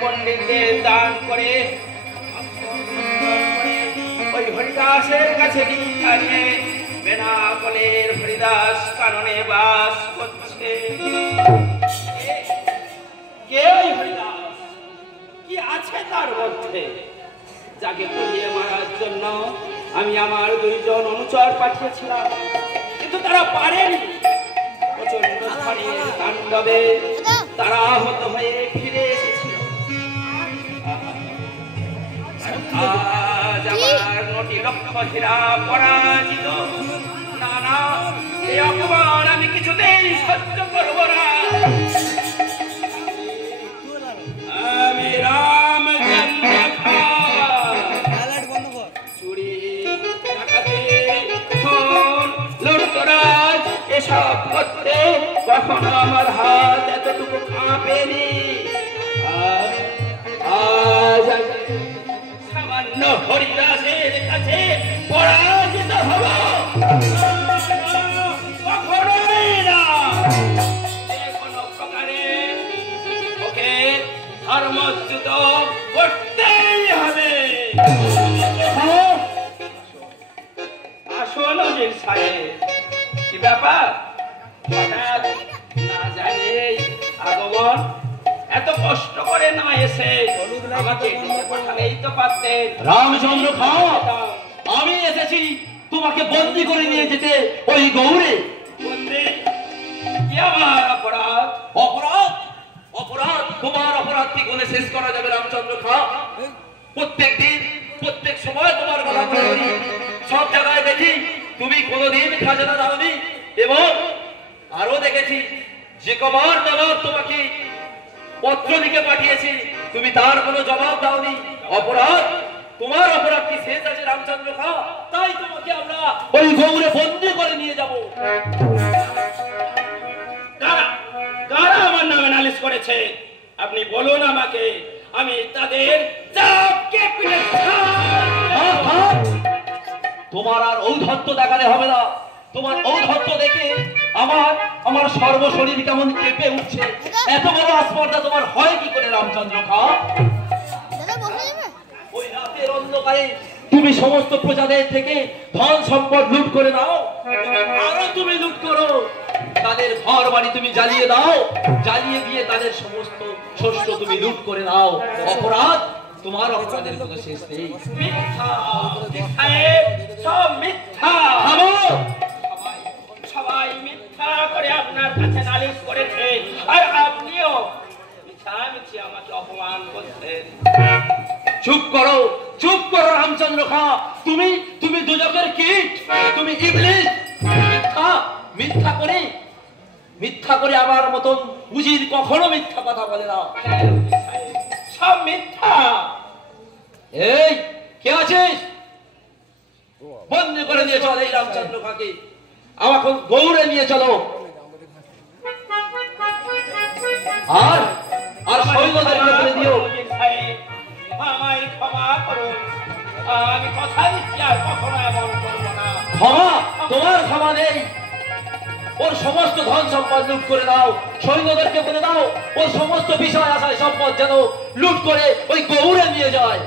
পণ্ডিতদের দান করে ওই হরিদাসের কাছে ভিক্ষা নিয়ে বেনাপোলের হরিদাস কাননে বাস করছে। কে ওই হরিদাস? কি আছে তার মধ্যে যাকে পুড়িয়ে মারার জন্য আমি আমার 2 জন অনুচর পাঠিয়েছিলাম, কিন্তু তারা পারেনি। প্রচন্ড ঝড়ের তাণ্ডবে তারা আহত হয়ে ফিরে এসেছিল। আজ আমার 9টি লক্ষ হীরা পরাজিত। না না, এই অপমান আমি কিছুতেই সহ্য করব না। আমি রামচন্দ্র চুরি, ডাকাতি, খুন, লুটতরাজ এসব করতে কখনো আমার হাত এতটুকু কাঁপেনি। আজ সামান্য হরিদাসের কাছে পরাজিত হব কখনোই না। যে কোনো প্রকারে ওকে ধর্মচ্যুত করতেই হবে। আসুন অজির সাহেব, কি ব্যাপার? হঠাৎ না জানি আগমন, এত কষ্ট করে না এসে আমাকে ডেকে পাঠালেই তো পারতেন। রামচন্দ্র খাঁ, আমি এসেছি তোমাকে বন্দি করে নিয়ে যেতে ওই গৌরে। বন্দি? কি আমার অপরাধ? অপরাধ? অপরাধ? তোমার অপরাধ কি গুণে শেষ করা যাবে রামচন্দ্র খাঁ? প্রত্যেক দিন প্রত্যেক সময় তোমার কথা মনে করি, সব জায়গায় দেখি তুমি কোনোদিন খাজনা দাওনি, এবং আরো দেখেছি যে কবার জবাব তোমাকে পত্র লিখে পাঠিয়েছি তুমি তার কোনো জবাব দাওনি। অপরাধ? তোমার অপরাধ কি শেষ আছে রামচন্দ্র খাঁ? তাই তোমাকে আমরা ওই গৌরে বন্দি করে নিয়ে যাব। কারা আমার নামে নালিশ করেছে আপনি বলুন আমাকে, আমি তাদের চাপকে পিঠে তোমার আর ঔদ্ধত্য দেখালে হবে না। তোমার ঔদ্ধত্য দেখে আমার সর্বশরীর কেমন কেঁপে উঠছে। এত বড় আস্পর্ধা তোমার হয় কি করে রামচন্দ্র খাঁ? ওই রাতের অন্ধকারে তুমি সমস্ত প্রজাদের থেকে ধন সম্পদ লুট করে নাও, আরো তুমি লুট করো, তাদের ঘর বাড়ি তুমি জ্বালিয়ে দাও, জ্বালিয়ে দিয়ে তাদের সমস্ত শস্য তুমি লুট করে নাও। অপরাধ? তোমার অপরাধের কোনো শেষ নেই। মিথ্যা, সব মিথ্যা। সবাই মিথ্যা করে আপনার কাছে নালিশ করেছে, আর আপনিও মিছামিছি আমাকে অপমান করছেন। চুপ করো, চুপ করো রামচন্দ্র খাঁ। তুমি দুজকের কীট, তুমি ইবলিশ। মিথ্যা করে আমার মতন উজির কখনো মিথ্যা কথা বলে না। সব মিথ্যা। এই কে আছিস? বন্দি করে নিয়ে চল এই রামচন্দ্র খাঁকে, আমাকে গৌরে নিয়ে চলো। আর সৈন্যদেরকে বলে দিও আমায় ক্ষমা করুন, আমি কথা দিচ্ছি আর কখনো এমন করবো না। ক্ষমা? তোমার ক্ষমা নেই। ওর সমস্ত ধন সম্পদ লুট করে দাও, সৈন্যদেরকে বলে দাও ওর সমস্ত বিষয় আশায় সম্পদ যেন লুট করে ওই গৌরে নিয়ে যায়।